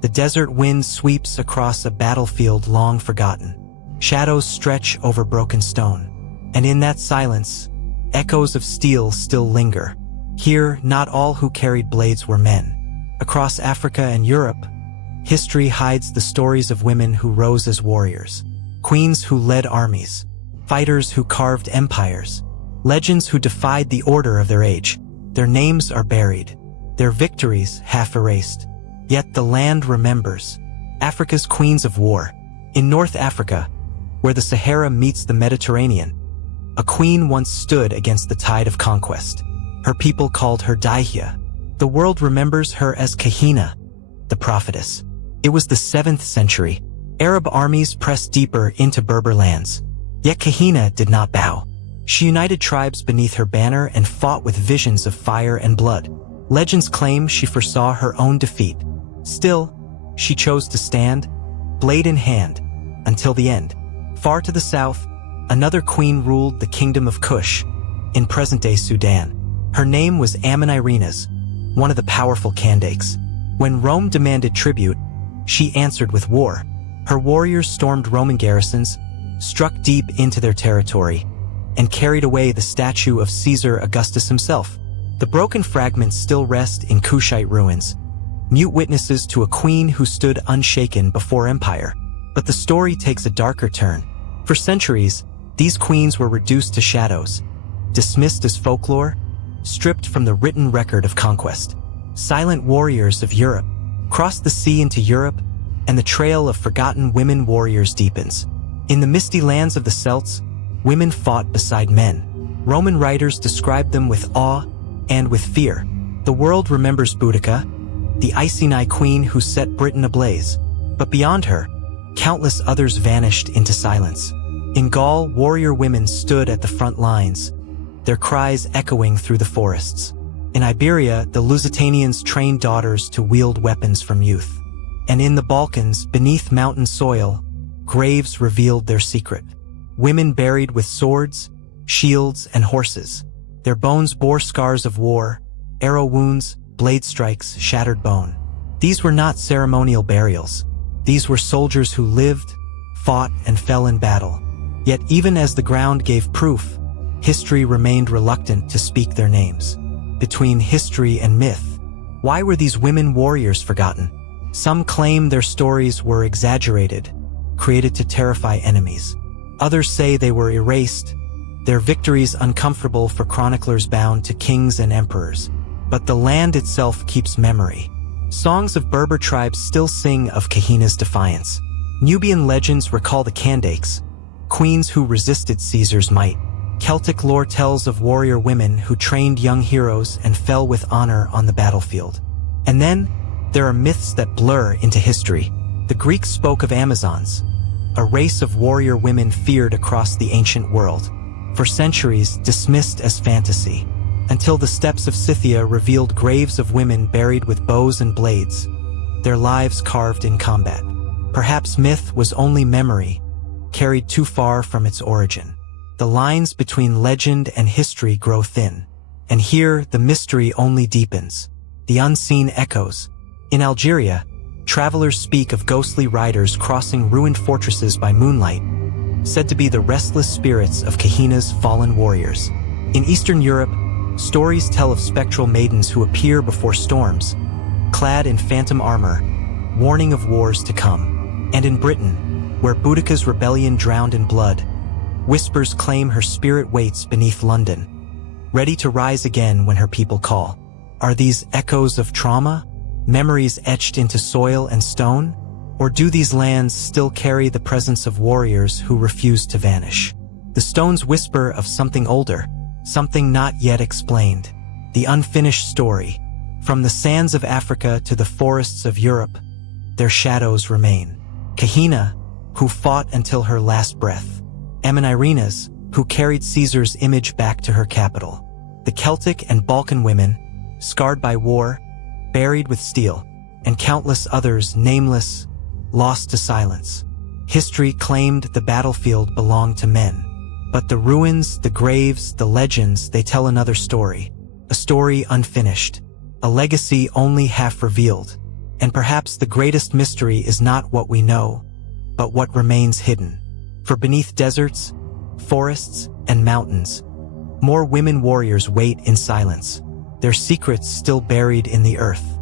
The desert wind sweeps across a battlefield long forgotten. Shadows stretch over broken stone. And in that silence, echoes of steel still linger. Here, not all who carried blades were men. Across Africa and Europe, history hides the stories of women who rose as warriors. Queens who led armies. Fighters who carved empires. Legends who defied the order of their age. Their names are buried. Their victories half erased. Yet the land remembers. Africa's queens of war. In North Africa, where the Sahara meets the Mediterranean, a queen once stood against the tide of conquest. Her people called her Dihya. The world remembers her as Kahina, the prophetess. It was the 7th century. Arab armies pressed deeper into Berber lands. Yet Kahina did not bow. She united tribes beneath her banner and fought with visions of fire and blood. Legends claim she foresaw her own defeat. Still, she chose to stand, blade in hand, until the end. Far to the south, another queen ruled the kingdom of Kush, in present-day Sudan. Her name was Amanirenas, one of the powerful Kandakes. When Rome demanded tribute, she answered with war. Her warriors stormed Roman garrisons, struck deep into their territory, and carried away the statue of Caesar Augustus himself. The broken fragments still rest in Kushite ruins, mute witnesses to a queen who stood unshaken before empire. But the story takes a darker turn. For centuries, these queens were reduced to shadows, dismissed as folklore, stripped from the written record of conquest. Silent warriors of Europe crossed the sea into Europe, and the trail of forgotten women warriors deepens. In the misty lands of the Celts, women fought beside men. Roman writers described them with awe and with fear. The world remembers Boudica, the Iceni queen who set Britain ablaze. But beyond her, countless others vanished into silence. In Gaul, warrior women stood at the front lines, their cries echoing through the forests. In Iberia, the Lusitanians trained daughters to wield weapons from youth. And in the Balkans, beneath mountain soil, graves revealed their secret. Women buried with swords, shields, and horses. Their bones bore scars of war, arrow wounds, blade strikes, shattered bone. These were not ceremonial burials. These were soldiers who lived, fought, and fell in battle. Yet even as the ground gave proof, history remained reluctant to speak their names. Between history and myth, why were these women warriors forgotten? Some claim their stories were exaggerated, created to terrify enemies. Others say they were erased, their victories uncomfortable for chroniclers bound to kings and emperors. But the land itself keeps memory. Songs of Berber tribes still sing of Kahina's defiance. Nubian legends recall the Kandakes, queens who resisted Caesar's might. Celtic lore tells of warrior women who trained young heroes and fell with honor on the battlefield. And then, there are myths that blur into history. The Greeks spoke of Amazons, a race of warrior women feared across the ancient world, for centuries dismissed as fantasy, until the steppes of Scythia revealed graves of women buried with bows and blades, their lives carved in combat. Perhaps myth was only memory, carried too far from its origin. The lines between legend and history grow thin, and here the mystery only deepens. The unseen echoes. In Algeria, travelers speak of ghostly riders crossing ruined fortresses by moonlight, said to be the restless spirits of Kahina's fallen warriors. In Eastern Europe, stories tell of spectral maidens who appear before storms, clad in phantom armor, warning of wars to come. And in Britain, where Boudica's rebellion drowned in blood, whispers claim her spirit waits beneath London, ready to rise again when her people call. Are these echoes of trauma, memories etched into soil and stone? Or do these lands still carry the presence of warriors who refuse to vanish? The stones whisper of something older, something not yet explained. The unfinished story. From the sands of Africa to the forests of Europe, their shadows remain. Kahina, who fought until her last breath. Amanirenas, who carried Caesar's image back to her capital. The Celtic and Balkan women, scarred by war, buried with steel, and countless others nameless, lost to silence. History claimed the battlefield belonged to men. But the ruins, the graves, the legends, they tell another story. A story unfinished. A legacy only half revealed. And perhaps the greatest mystery is not what we know, but what remains hidden. For beneath deserts, forests, and mountains, more women warriors wait in silence, their secrets still buried in the earth.